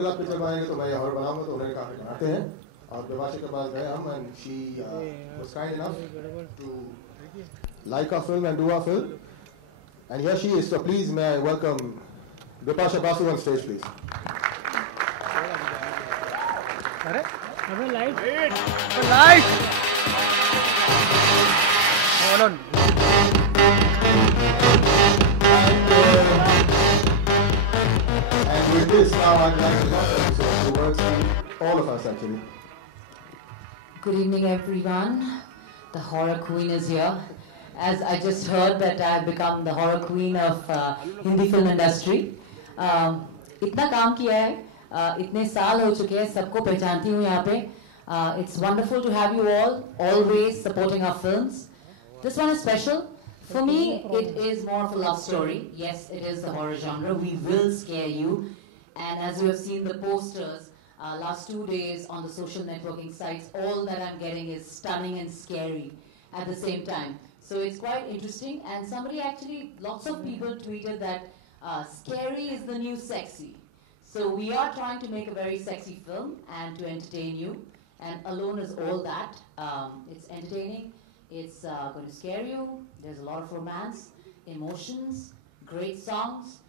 Picture बनाएंगे तो मैं और बनाऊंगा, तो उन्होंने कहा बनाते हैं। और विभाषा के पास गए हम, and she was kind enough to like our film and do our film. And here she is, so please may I welcome Bipasha Basu on stage, please. Light! Hold on. And with this, now I'd like to welcome the words to all of us, actually. Good evening, everyone. The horror queen is here. As I just heard that I have become the horror queen of Hindi film industry. इतना काम किया है, इतने साल हो चुके हैं, सबको पहचानती हूँ यहाँ पे. It's wonderful to have you all, always supporting our films. This one is special. For me, it is more of a love story. Yes, it is the horror genre. We will scare you. And as you have seen the posters, last 2 days on the social networking sites, all that I'm getting is stunning and scary at the same time. So it's quite interesting. And somebody actually, lots of people tweeted that scary is the new sexy. So we are trying to make a very sexy film and to entertain you. And Alone is all that. It's entertaining. It's going to scare you. There's a lot of romance, emotions, great songs,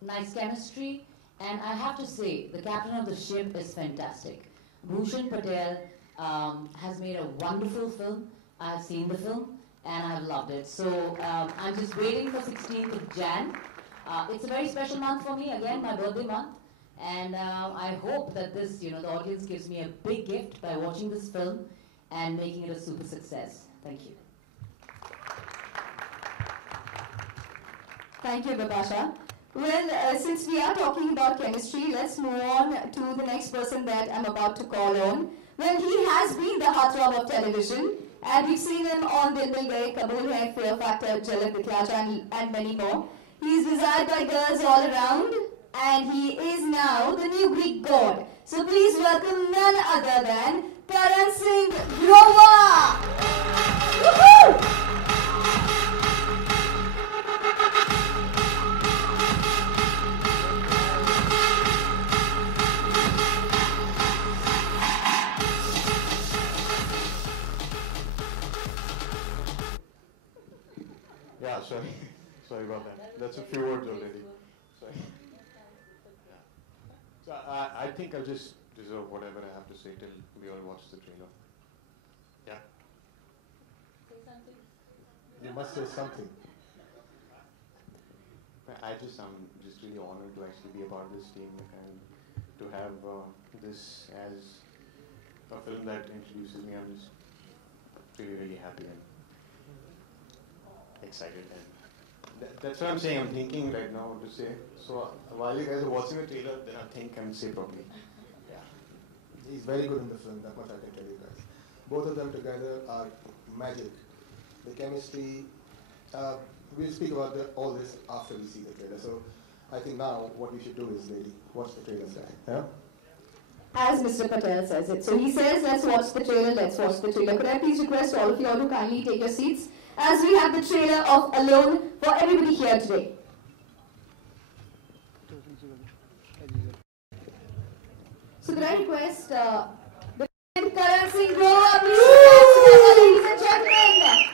nice chemistry. And I have to say, the captain of the ship is fantastic. Bhushan Patel has made a wonderful film. I've seen the film and I've loved it. So I'm just waiting for 16th of Jan. It's a very special month for me, again, my birthday month. And I hope that this, the audience gives me a big gift by watching this film and making it a super success. Thank you. Thank you, Bipasha. Well, since we are talking about chemistry, let's move on to the next person that I'm about to call on. Well, he has been the heartthrob of television, and we've seen him on Dil Mil Gaye, Kabool Hai, Fear Factor, Jhalak Dikhla Ja, and many more. He's desired by girls all around, and he is now the new Greek god. So please welcome none other than Karan Singh Grover! Woohoo! Yeah, sorry about that. That's a few words already. Sorry. Yeah. So I think I'll just reserve whatever I have to say till we all watch the trailer. Yeah. Say something. You must say something. I'm just really honored to actually be a part of this team and to have this as a film that introduces me. I'm just really happy and excited, and that's what I'm saying. I'm thinking right now what to say. So while you guys are watching the trailer, then I'll think and say properly. Yeah, he's very good in the film. That much I can tell you guys. Both of them together are magic. The chemistry. We'll speak about all this after we see the trailer. So I think now what we should do is really watch the trailer, yeah. As Mr. Patel says it. So he says, let's watch the trailer, let's watch the trailer. Could I please request all of you all to kindly take your seats as we have the trailer of Alone for everybody here today. So could I request Karan Singh Grover, please, ladies and gentlemen.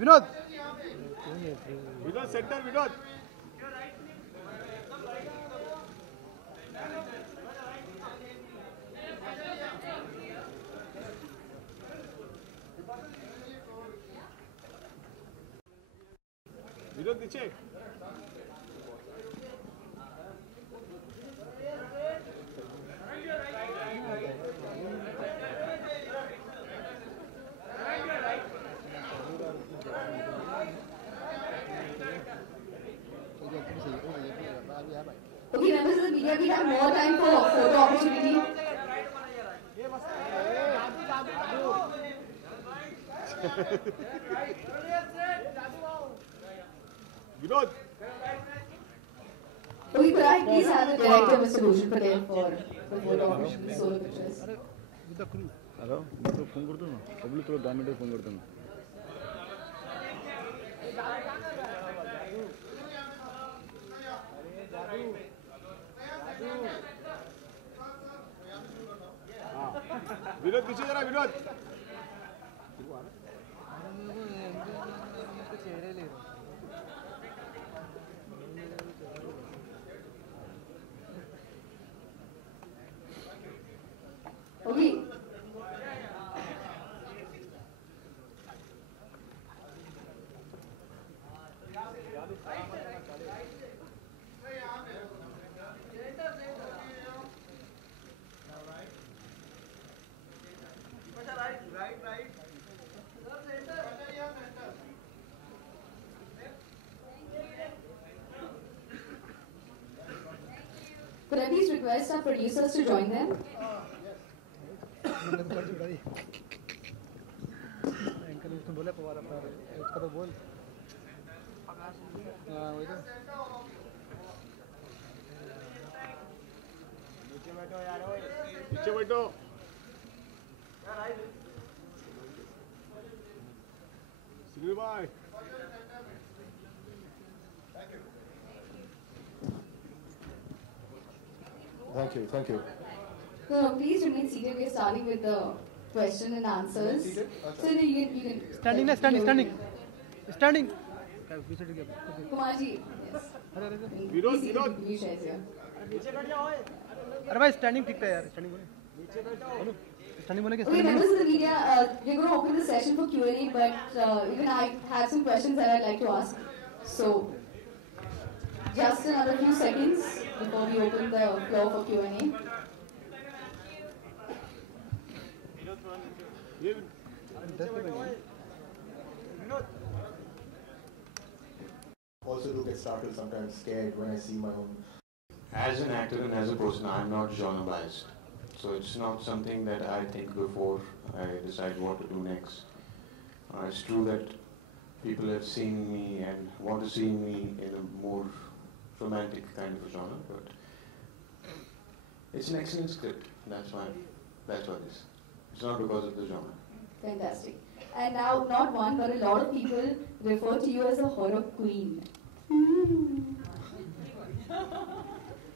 Vinod! Vinod, center, Vinod! Vinod नीचे. Okay, members of the media, we have more time for photo opportunity. Vinod. Okay, could I please have the director, Mr. Bhushan Patel, for the photo opportunity, solo pictures. With the crew. Hello, मैं phone करता हूँ ना. कबूल तो 10 minute phone करता हूँ. विनोद पीछे जरा Vinod. Okay. Could I please request our producers to join them? बोले पवार अपना उसका तो बोल. हाँ वही तो. नीचे बैठो यार. नीचे बैठो. सुनील भाई. Thank you. No, please remain seated. We are starting with the question and answers. Seated? So you can. Standing. Kumar ji, yes. Vinod. Please share here. अरे भाई स्टैंडिंग ठीक है यार. स्टैंडिंग बोले. नीचे बैठो. स्टैंडिंग बोले Okay, members of the media, we're going to open the session for Q&A, but even I have some questions that I'd like to ask. So, just another few seconds before we open the floor for Q&A. Also do get startled sometimes, scared when I see my own. As an actor and as a person, I'm not genre biased. So it's not something that I think before I decide what to do next. It's true that people have seen me and want to see me in a more romantic kind of a genre, but it's an excellent script. That's why it is. It's not because of the genre. Fantastic. And now, not one, but a lot of people refer to you as a horror queen.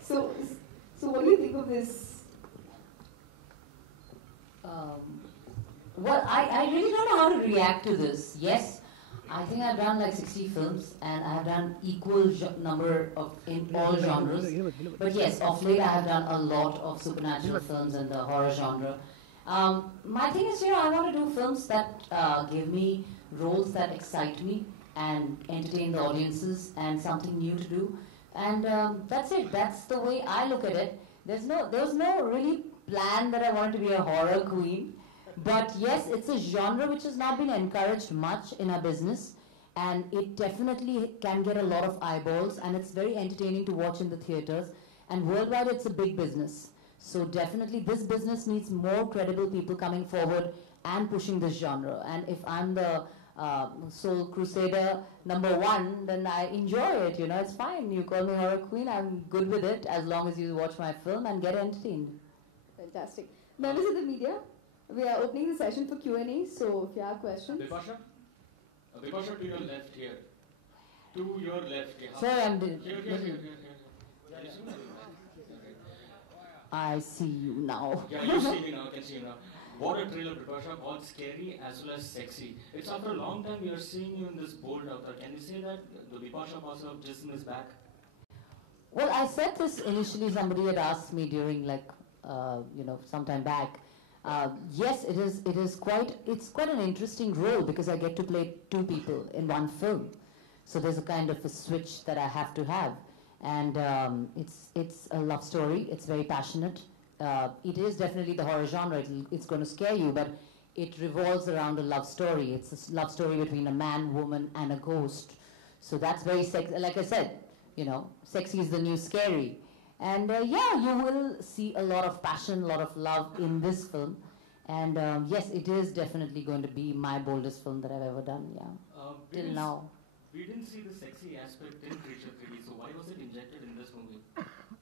So what do you think of this? Well, I really don't know how to react to this. Yes, I think I've done like 60 films and I have done equal number of in all genres. But yes, of late I have done a lot of supernatural films in the horror genre. My thing is, I want to do films that give me roles that excite me and entertain the audiences and something new to do. And that's it. That's the way I look at it. There was no really plan that I wanted to be a horror queen. But yes, it's a genre which has not been encouraged much in our business. And it definitely can get a lot of eyeballs. And it's very entertaining to watch in the theaters. And worldwide, it's a big business. So definitely this business needs more credible people coming forward and pushing this genre. And if I'm the Soul Crusader #1, then I enjoy it, it's fine. You call me horror queen, I'm good with it as long as you watch my film and get entertained. Fantastic. Members of the media, we are opening the session for Q&A, so if you have questions. Bipasha, to your left here. To your left. Yeah. Sir, I'm... Here. I see you now. Yeah, you see me now, can see you now. What a trailer, Bipasha, both scary as well as sexy. It's after a long time we are seeing you in this bold avatar. Can you say that the Bipasha Basu of Jism is back? Well, I said this initially, somebody had asked me during some time back. Yes, it's quite an interesting role because I get to play two people in one film. So there's a kind of a switch that I have to have. And it's a love story. It's very passionate. It is definitely the horror genre. It's going to scare you, but it revolves around a love story. It's a love story between a man, woman, and a ghost. So that's very sexy. Like I said, you know, sexy is the new scary. And yeah, you will see a lot of passion, a lot of love in this film. And yes, it is definitely going to be my boldest film that I've ever done, yeah, till now. We didn't see the sexy aspect in Creature 3D, so why was it injected in this movie?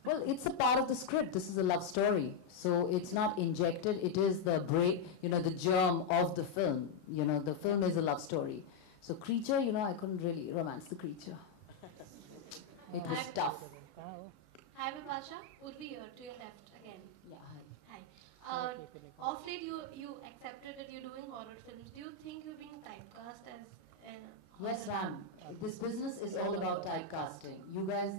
Well, it's a part of the script. This is a love story. So it's not injected. It is the the germ of the film. You know, the film is a love story. So Creature, you know, I couldn't really romance the creature. It was tough. Hi, Vipasha. Urvi here, to your left again. Yeah, hi. Hi. Off late, you accepted that you're doing horror films. Do you think you're being typecast as Yes, Ram. This business is all about typecasting. You guys,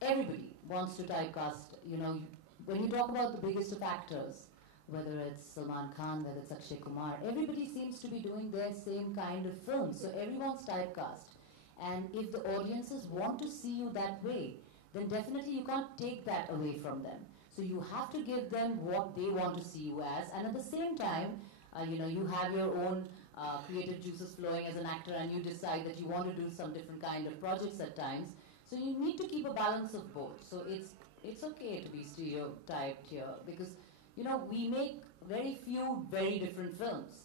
everybody wants to typecast. You know, when you talk about the biggest of actors, whether it's Salman Khan, whether it's Akshay Kumar, everybody seems to be doing their same kind of film. So everyone's typecast. And if the audiences want to see you that way, then definitely you can't take that away from them. So you have to give them what they want to see you as, and at the same time, you have your own creative juices flowing as an actor, and you decide that you want to do some different kind of projects at times. So you need to keep a balance of both. So it's okay to be stereotyped here, because we make very few very different films.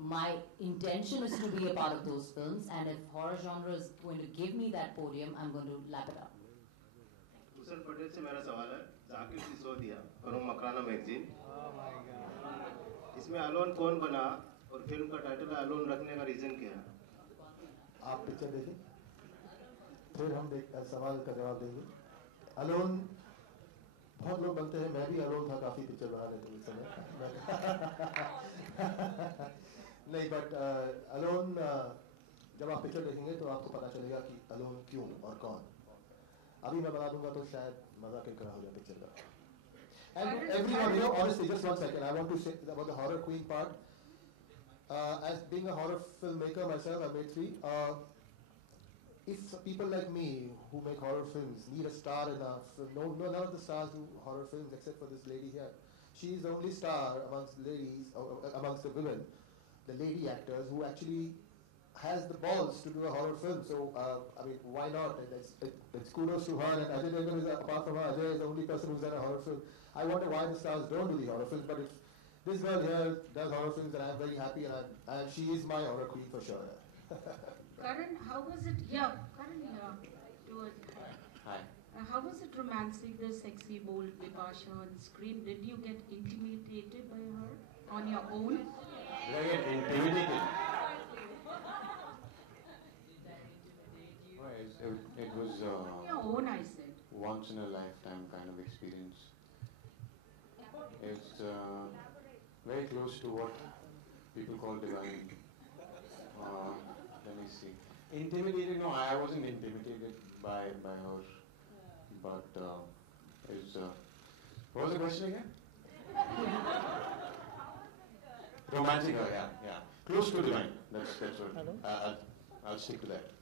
My intention is to be a part of those films, and if horror genre is going to give me that podium, I'm going to lap it up. कुशल पटेल से मेरा सवाल है, Zakir Sisodia from Makrana magazine. इसमें alone कौन बना और film का title alone रखने का रीजन क्या है? आप पिक्चर देखें, फिर हम सवाल का जवाब देंगे। अलोन बहुत लोग बनते हैं, मैं भी अलोन था काफ़ी पिक्चर बनाने के समय। नहीं, बट अलोन जब आप पिक्चर देखेंगे तो आपको पता चलेगा कि अलोन क्यों और कौन। अभी मैं बता दूंगा तो शायद मजा किरकिरा हो जाए पिक्चर का। And everyone, honestly, just 1 second, I want to say about the horror queen part. As being a horror filmmaker myself, I made 3. If people like me who make horror films need a star in a film, none of the stars do horror films except for this lady here. She is the only star amongst ladies, amongst the women, the lady actors who actually has the balls to do a horror film. So, why not? It's kudos to her, and Ajay Devgan is, apart from her, Ajay is the only person who's done a horror film. I wonder why the stars don't do the horror films, but if this girl here does horror films, then I'm very happy, and she is my horror queen for sure. Karan, how was it? Yeah, Karan, Hi. How was it romancing the sexy, bold Vipasha on screen? Did you get intimidated by her on your own? Did I get intimidated? It was on your own, I said. once in a lifetime kind of experience. It's very close to what people call divine. Let me see. Intimidated? No, I wasn't intimidated by her. But what was the question again? Romantic, yeah. Close to divine. That's what. I'll stick to that.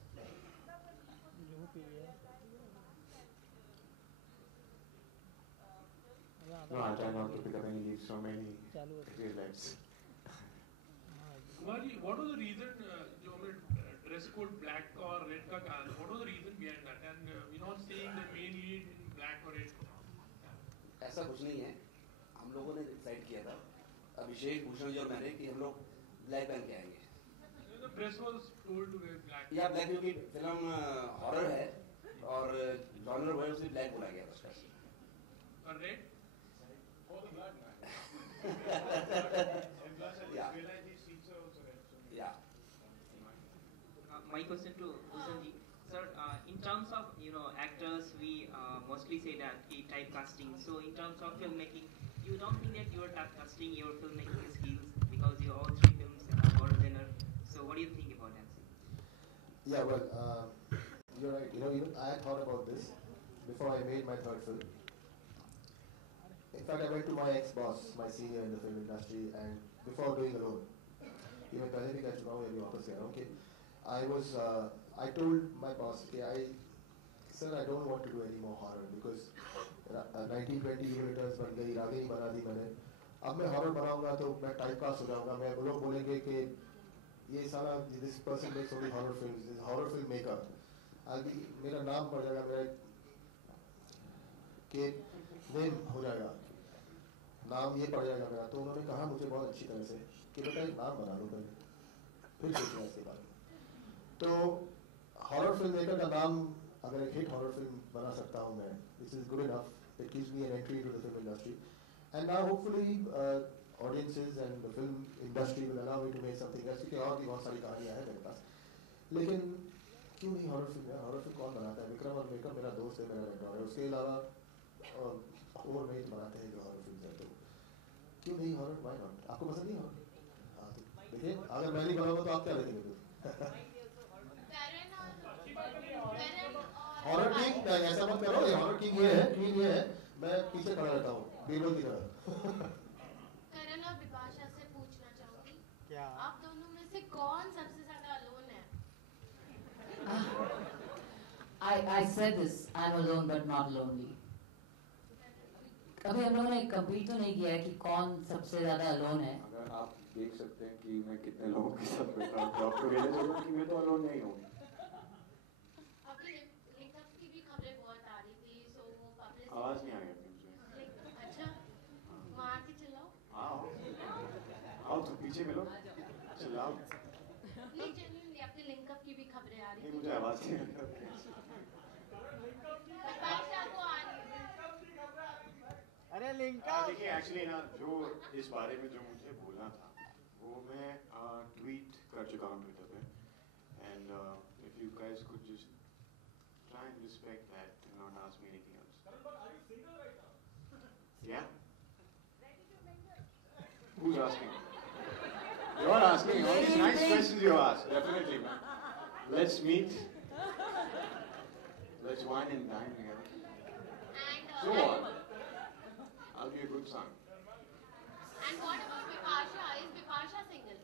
No, I try not to pick up any leaves from any real lives. Kumari, what was the reason dress code black or red ka karan? What was the reason behind that? And we're not seeing the main lead in black or red. ऐसा कुछ नहीं है, हम लोगों ने decide किया था, अभिषेक भूषण जी और मैंने, कि हम लोग ब्लैक पहन के आएंगे। The press was told to wear black. या ब्लैक क्योंकि फिल्म हॉरर है और जॉनर वो है, उसे ब्लैक बोला गया उसका। और red? Yeah. My question to Bhushanji, sir, in terms of actors, we mostly say that typecasting. So in terms of filmmaking, you don't think that you are typecasting your filmmaking skills because you all 3 films are horror genre. So what do you think about that? Yeah, well, you're right. Even I thought about this before I made my 3rd film. In fact, I went to my ex-boss, my senior in the film industry, and before doing Alone, ये मैं पहले भी कह चुका हूँ, अभी वापस कह रहा हूँ कि I told my boss कि sir, I don't want to do any more horror because 1920 यूनिटर्स बन गई, रागिनी बना दी मैंने, अब मैं हॉरर बनाऊंगा तो मैं टाइप कास्ट हो जाऊंगा, मैं लोग बोलेंगे कि ये सारा this person makes only horror films, this horror film maker, अभी मेरा नाम पड़ जाएगा, मेरा के नेम हो जाएगा, नाम ये पड़ जाएगा मेरा। तो उन्होंने कहा मुझे बहुत अच्छी तरह से कि बेटा एक नाम बना लो पहले, फिर सोचना इसके बारे में। तो हॉरर फिल्म मेकर का नाम अगर एक हिट हॉरर फिल्म बना सकता हूँ मैं, this is good enough, it gives me an entry to the film industry and now hopefully audiences and the film industry will allow me to make something else, क्योंकि और भी बहुत सारी कहानियाँ हैं मेरे पास, लेकिन क्यों नहीं हॉरर फिल्म है? हॉरर फिल्म कौन बनाता है? विक्रम और मेकर मेरा दोस्त है, मेरा मेंटर है, उसके अलावा और नहीं बनाते हैं जो हॉरर फिल्म है, तो क्यों नहीं हॉरर, व्हाई नॉट? आपको पसंद नहीं हॉरर? हाँ, तो देखिए अगर मैं नहीं बनाऊंगा तो आप क्या देखेंगे फिर? हॉरर किंग, ऐसा मत करो, ये हॉरर किंग ये है, क्वीन ये है, मैं पीछे खड़ा रहता हूँ बीरबल की तरह। करण और बिपाशा से पूछना चाहूंगी, क्या आप दोनों में से कौन सबसे ज्यादा अलोन है? I said this, I'm alone but not lonely. कभी हम लोगों ने कंप्लीट तो नहीं किया है कि कौन सबसे ज्यादा अलोन है। अगर आप देख सकते हैं कि मैं कितने लोगों के साथ बैठा हूँ, तो आपको रियलाइज होगा कि मैं तो अलोन नहीं हूँ। अभी लिंकअप की भी खबरें बहुत आ रही थी, सो वो पब्लिसिटी आवाज नहीं आ रही अपनी मुझे। अच्छा, मार के चिल्लाओ। आओ तो पीछे मिलो, चिल्लाओ। नहीं, जेन्युइनली आपके लिंकअप की भी खबरें आ रही थी। नहीं, मुझे आवाज नहीं आ रही। बिपाशा को आ रही है। अरे लिंकअप देखिए एक्चुअली ना, जो इस बारे में जो मुझे बोलना था वो मैं ट्वीट कर चुका हूँ ट्विटर पे, and if you guys could just try and respect that and not ask me anything else. Yeah? Who's asking? You're asking. All these nice questions you ask. Definitely, man. Let's meet. Let's wine and dine together. So what? I'll be a good son. And what about Bipasha? Is Bipasha single?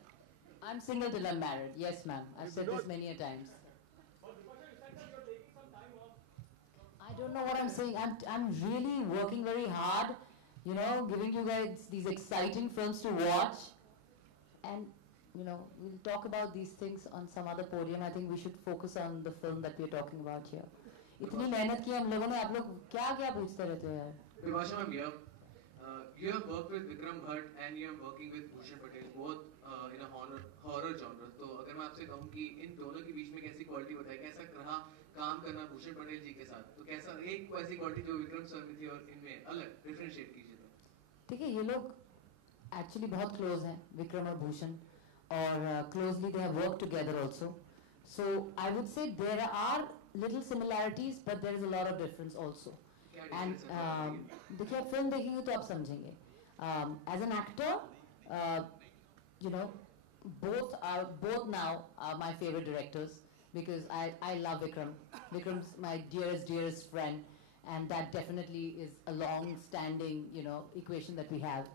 I'm single till I'm married. Yes, ma'am. I've said this many a times. I don't know what I'm saying. I'm really working very hard, you know, giving you guys these exciting films to watch, and you know, we'll talk about these things on some other podium. I think we should focus on the film that we're talking about here. इतनी मेहनत की हम लोगों ने, आप लोग क्या क्या पूछते रहते हो यार? Bipasha ma'am, you have worked with Vikram Bhatt and you are working with Bhushan Patel, both in a horror genre. तो अगर मैं आपसे कहूँ कि इन दोनों के बीच में कैसी क्वालिटी बताए, कैसा रहा काम करना भूषण पटेल जी के साथ, तो कैसा एक ऐसी क्वालिटी जो विक्रम सर में थी और इनमें अलग डिफरेंशिएट कीजिए तो। देखिए ये लोग एक्चुअली बहुत क्लोज हैं, विक्रम और भूषण, और closely they have worked together also, so I would say there are little similarities but there is a lot of difference also, and देखिए आप फिल्म देखेंगे तो आप समझेंगे. As an actor, you know, both now are my favorite directors because I love Vikram. Vikram's my dearest friend, and that definitely is a long-standing, you know, equation that we have.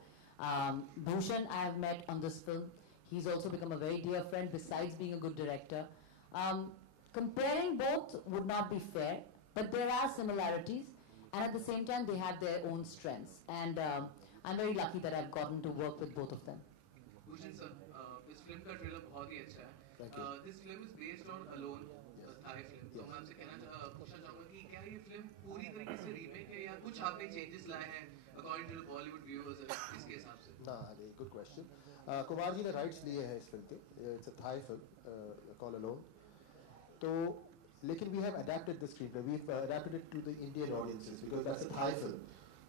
Bhushan I have met on this film. He's also become a very dear friend besides being a good director. Comparing both would not be fair, but there are similarities, and at the same time they have their own strengths, and I'm very lucky that I've gotten to work with both of them. Bhushan sir, इस film का trailer बहुत ही अच्छा है. This film is based on Alone, a Thai film. तो मैं आपसे पूछना चाहूँगा कि क्या ये फिल्म पूरी तरीके से रीमेक है या कुछ आपने चेंजेस लाए हैं according to the Bollywood viewers इसके हिसाब से? ना, good question. कुमार जी ने राइट्स लिए हैं इस फिल्म के. It's a Thai film called Alone. तो लेकिन we have adapted the screenplay. We've adapted it to the Indian audiences because that's a Thai film.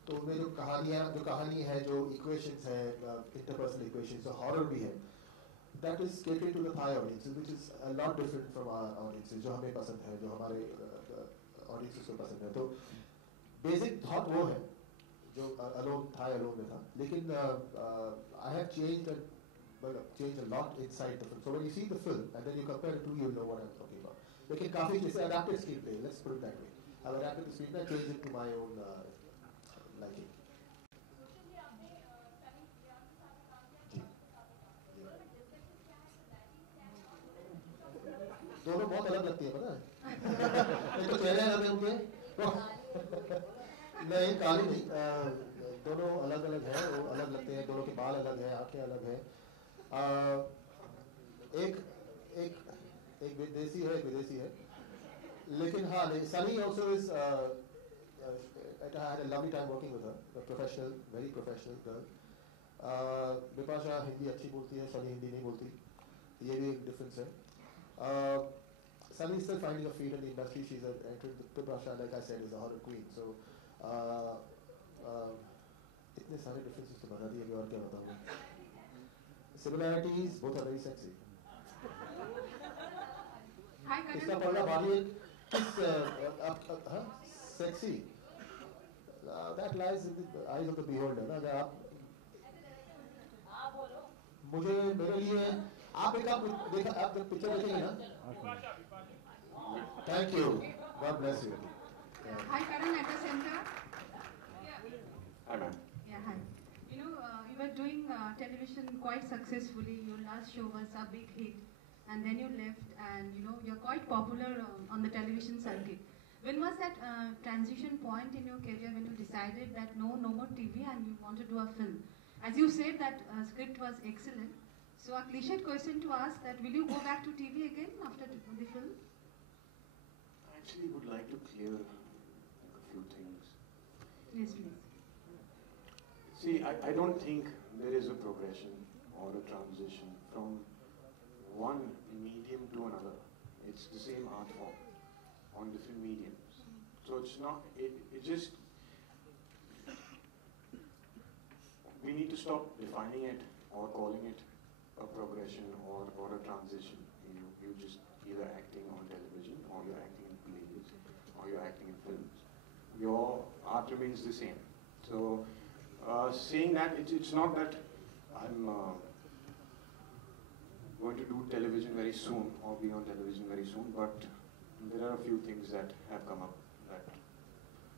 तो उनमें जो कहानी है, जो equations है, interpersonal equations, जो horror भी है, that is catering to the Thai audiences, which is a lot different from our audiences, जो हमें पसंद है, जो हमारे audiences को पसंद है. तो basic thought वो है जो Alone, Thai Alone में था. लेकिन I have changed a lot inside the film. So when you see the film and then you compare the two, you'll know what I'm talking about. लेकिन काफी जैसे adapted screenplay, let's put it that way. I've adapted the screenplay and changed it to my own liking. लगती है पता है। एक तो चेहरे अलग है उनके, नहीं काली नहीं, दोनों अलग अलग हैं, वो अलग लगते हैं, दोनों के बाल अलग हैं, आंखें अलग हैं। एक एक एक विदेशी है, एक विदेशी है, लेकिन हाँ Sunny also is I had a lovely time working with her, a professional, very professional girl. Bipasha Hindi अच्छी बोलती है, सनी हिंदी नहीं बोलती, ये भी एक डिफरेंस है। Sunny is still finding her feet in the industry. She's entered Bipasha, like I said, is a horror queen. So, इतने सारे differences तो बता दिए, और क्या बताऊँ? Similarities, both are very sexy. Hi, Karan. इसका पहला भारी किस हाँ sexy. That lies in the eyes of the beholder. ना अगर आप मुझे मेरे लिए आप एक आप देखा आप जब पिक्चर देखेंगे ना। Thank you. God bless you. Hi, Karan, at the center. Hi, ma'am. Yeah, hi. You know, you were doing television quite successfully. Your last show was a big hit, and then you left, and you know you're quite popular on the television circuit. When was that transition point in your career when you decided that no more TV and you want to do a film? As you said that script was excellent. So a cliched question to ask that will you go back to TV again after the film? I actually would like to clear a few things. Yes, please. See, I don't think there is a progression or a transition from one medium to another. It's the same art form on different mediums. So it's not, it just, we need to stop defining it or calling it a progression or a transition. You just either acting on television or you're acting in plays or you're acting in films. Your art remains the same. So saying that, it's not that I'm going to do television very soon or be on television very soon, but there are a few things that have come up that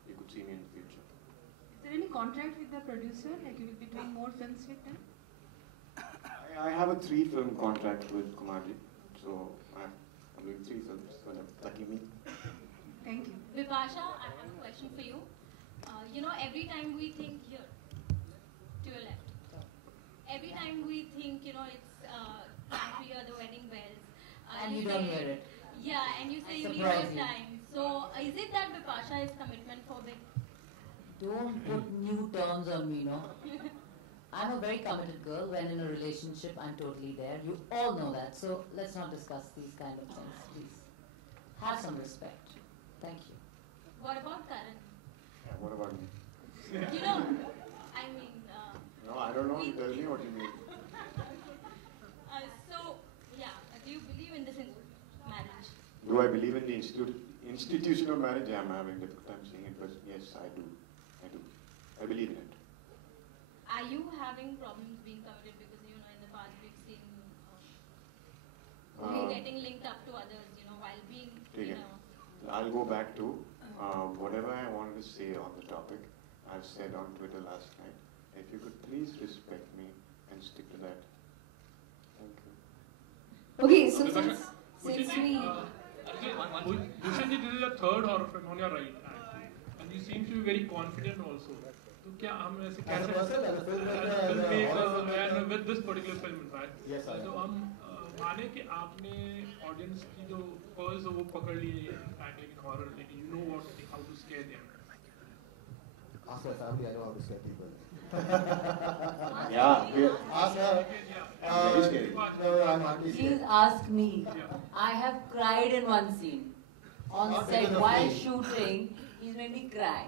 you could see me in the future. Is there any contract with the producer, like you will be doing more films with them? I have a 3-film contract with Kumarji, so I'm doing 3 films, so lucky me. Thank you. Bipasha, I have a question for you. You know, every time we think here, to your left, every time we think, you know, it's time to hear the wedding bells. And you don't hear it. Yeah, and you say you need more time. So, is it that Bipasha is commitment phobic? Don't put new terms on me, no? I'm a very committed girl. When in a relationship, I'm totally there. You all know that. So let's not discuss these kind of things, please. Have some respect. Thank you. What about Karan? Yeah, what about me? You know, I mean... no, I don't know. Tell me what you mean. So, yeah, do you believe in this marriage? Do I believe in the institution of marriage? Yeah, I'm having a difficult time saying it, but yes, I do. I believe in it. Are you having problems being committed because, you know, in the past we've seen you getting linked up to others, you know, while being, you know... I'll go back to whatever I wanted to say on the topic. I've said on Twitter last night. If you could please respect me and stick to that. Thank you. Okay, so since we... Bhushan ji, this is the 3rd horror film on your right, actually. And you seem to be very confident also. So क्या हम ऐसे कैसे and with this particular film in fact, yes, so हम माने कि आपने audience की जो pulse है वो पकड़ ली है in fact like in horror, like you know how to scare them. Ask my family, I know how to scare people. Yeah. Ask her. No, I'm hardly scared. Please ask me. I have cried in one scene. On set, while shooting, he's made me cry.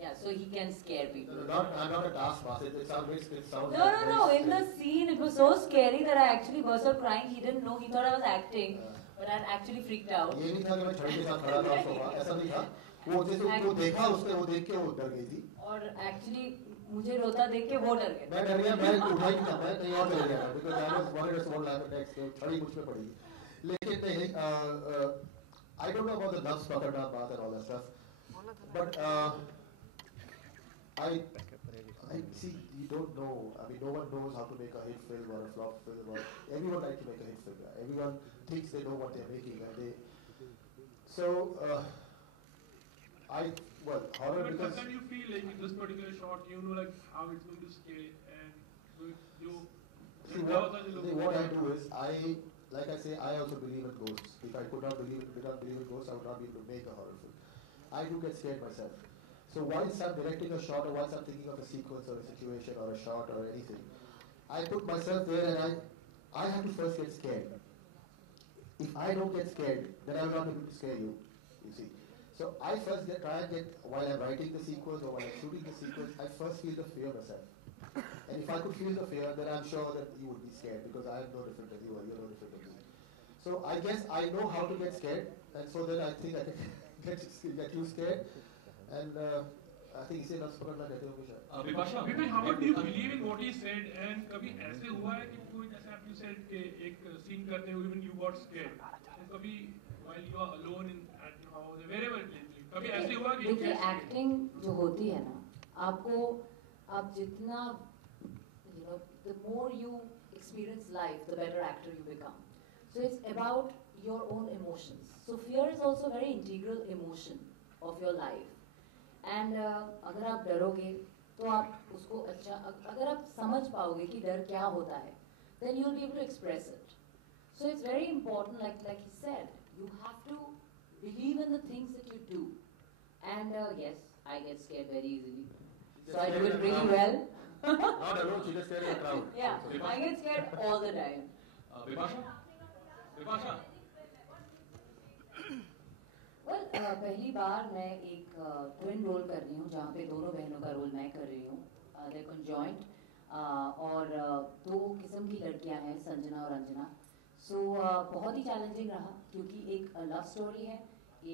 Yeah, so he can scare people. I'm not a taskmaster. It sounds No. In the scene, it was so scary that I actually burst out crying. He didn't know. He thought I was acting, but I actually freaked out. ये नहीं था कि मैं छड़ी के साथ खड़ा था और सोया, ऐसा नहीं था. वो जैसे वो देखा उसने वो देख के वो डर गई थी. और actually मुझे रोता देख के वो डर गया. मैं डर गया, मैं उठा ही नहीं था, मैं कहीं और चले गया था, because I was worried as what happened next. छड़ी मुझ पे पड़ी. लेकिन नहीं, I don't know about the nafs pakadna baat and all that stuff, but I see, you don't know. I mean, no one knows how to make a hit film or a flop film. Or everyone likes to make a hit film. Everyone thinks they know what they're making, and So, horror But because... sometimes you feel like in this particular shot, you know like how it's going to scale and you... See, what I do is, like I say, I also believe in ghosts. If I could not believe in ghosts, I would not be able to make a horror film. I do get scared myself. So once I'm directing a shot or once I'm thinking of a sequence or a situation or a shot or anything, I put myself there and I have to first get scared. If I don't get scared, then I will not be able to scare you, you see. So I first while I'm writing the sequence or while I'm shooting the sequence, I first feel the fear myself. And if I could feel the fear, then I'm sure that you would be scared because I am no different than you or you're no different than me. So I guess I know how to get scared, and so then I think I can get you scared. And I think इसे नस पकड़ना कहते होंगे शायद. Bipasha, how much do you believe in what he said? And कभी ऐसे हुआ है कि कोई जैसे आपने said कि एक scene करते हुए when you got scared, तो कभी while you are alone in at your house wherever it is, कभी ऐसे हुआ कि देखिए एक्टिंग जो होती है ना, आपको आप जितना the more you experience life, the better actor you become. So it's about your own emotions. So fear is also a very integral emotion of your life. And अगर आप डरोगे तो आप उसको अगर आप समझ पाओगे कि डर क्या होता है, then you'll be able to express it. So it's very important, like he said, you have to believe in the things that you do. And yes, I get scared very easily. So I do it really well. Not alone, she just scared in the crowd. Yeah, I get scared all the time. Bipasha? Well, पहली बार मैं एक twin role कर रही हूँ जहाँ पे दोनों बहनों का रोल मैं कर रही हूँ. They're conjoined और दो किस्म की लड़कियाँ हैं, संजना और अंजना. So बहुत ही challenging रहा क्योंकि एक love story है,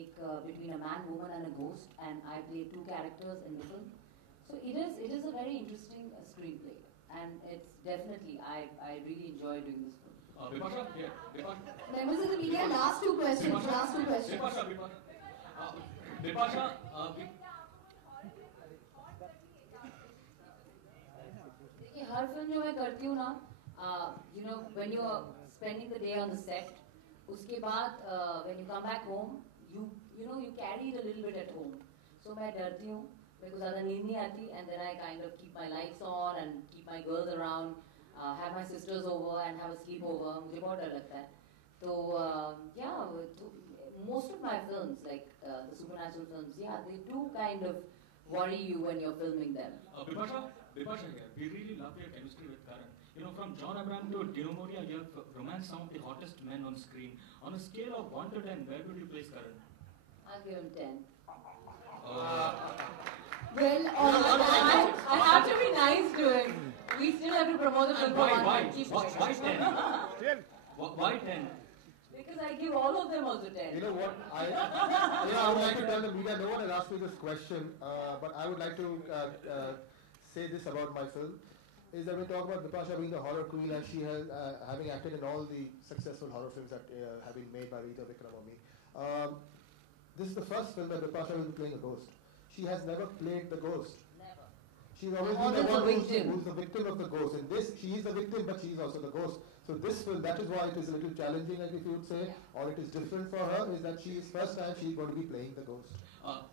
एक between a man, woman and a ghost, and I play two characters in the film. So it is a very interesting screenplay, and it's definitely I really enjoy doing this film. Bipasha, Bipasha. Members of the media, last two questions. Bipasha, देखिए हर film जो मैं करती हूँ ना, when you are spending the day on the set, उसके बाद when you come back home, you carry it a little bit at home. So मैं डरती हूँ. मेरे को ज़्यादा नींद नहीं आती, and then I kind of keep my lights on and keep my girls around, have my sisters over and have a sleepover. मुझे बहुत डर लगता है. So most of my films, like the supernatural films, they do kind of worry you when you're filming them. Bipasha here. We really love your chemistry with Karan. From John Abraham to Dino Moria, you have romanced some of the hottest men on screen. On a scale of 1 to 10, where would you place Karan? I'll give him 10. Well, I have to be nice to him. We still have to promote the film for 1 month. Why 10? Why 10? Because I give all of them also 10. You know what? I would like to tell the media, no one has asked me this question, but I would like to say this about my film, is that we talk about Bipasha being the horror queen and she has, having acted in all the successful horror films that have been made by either Vikram or me. This is the first film that Bipasha will be playing a ghost. She has never played the ghost. Never. She's always been the one who's the victim of the ghost. In this, she is the victim, but she is also the ghost. So this film, that is why it is a little challenging, like if you would say, or it is different for her, is that she is first time she is going to be playing the ghost.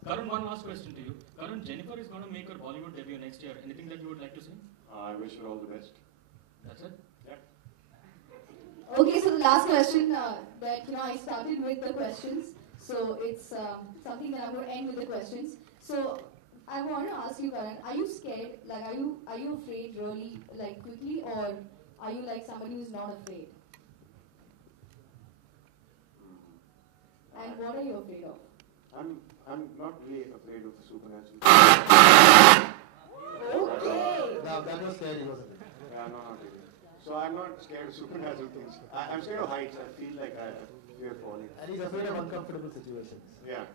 Karan, one last question to you. Karan, Jennifer is going to make her Bollywood debut next year. Anything that you would like to say? I wish her all the best. That's it? Yeah. Okay, so the last question that I started with the questions. So it's something that I'm going to end with the questions. So I want to ask you, Karan, are you scared? Like, are you afraid really, like quickly, or are you like somebody who's not afraid? And what are you afraid of? I'm not really afraid of the supernatural. Okay. Now that was scary, wasn't it? Yeah, no, not really. So I'm not scared of supernatural things. I'm scared of heights. I feel like I fear falling. And he's afraid of uncomfortable situations. Yeah.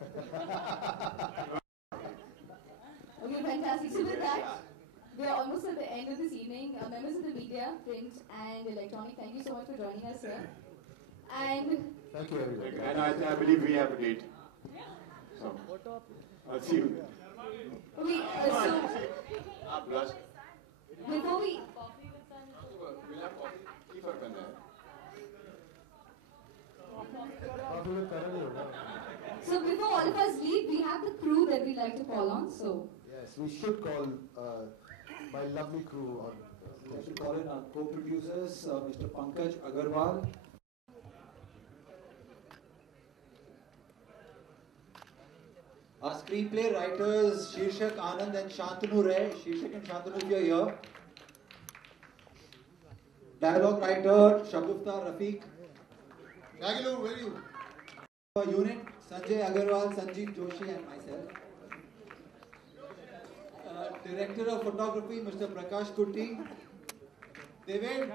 Okay, fantastic. So with that, we are almost at the end of this evening. Members of the media, print and electronic, thank you so much for joining us here. And thank you, everybody. And I believe we have a date. So I'll see you. okay, Plus, before we we'll have coffee. Keep her Coffee with Karan ही होगा. so all of us leave, we have the crew that we like to call on. So yes, we should call my lovely crew on. We should call in our co-producers, Mr. Pankaj Agarwal. Our screenplay writers Shirshak Anand and Shantanu Ray. Shirshak and Shantanu, if you're here. Dialogue writer Shagufta Rafiq. Ragilu, where are you? Unit Sanjay Agarwal, Sanjeev Joshi and myself. Director of photography Mr. Prakash Kutti. David,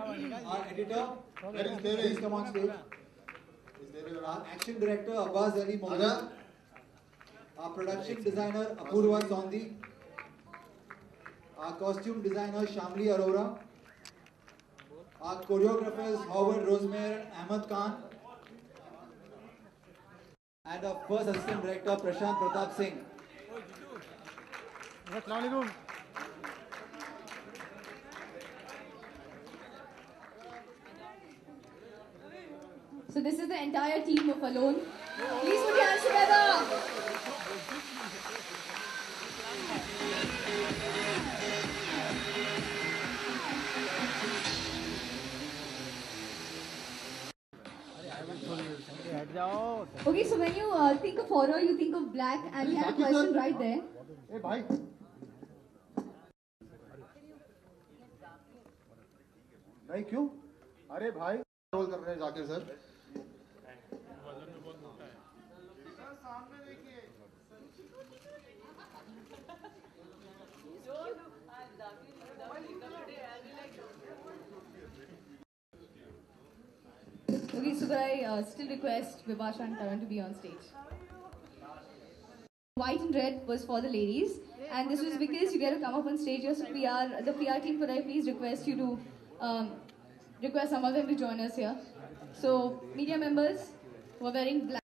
our editor. Where is David? Please come on stage. Our action director Abbas Ali Mola. Our production designer Apurva Sondi. Our costume designer Shamli Arora. Our choreographers Howard Rosemare and Ahmed Khan. And our first assistant director Prashant Pratap Singh. So this is the entire team of Alone. Please put your hands together. Okay, so when you think of horror, you think of black, and we have a question right there. Hey, bhai. नहीं क्यों? अरे भाई role कर रहे हैं Zakir sir. Okay, so I still request Vibhasha and Karan to be on stage. White and red was for the ladies, and this was because you get to come up on stage. So the PR team, could I please request you to request some of them to join us here. So media members who are wearing black.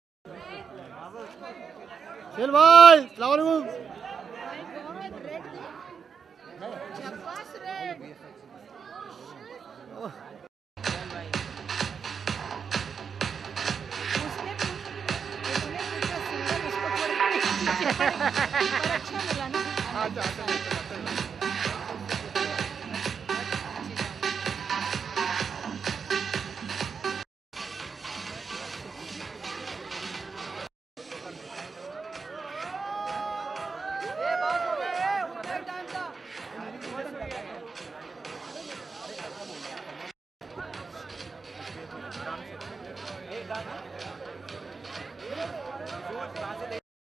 Silvai, Salaam.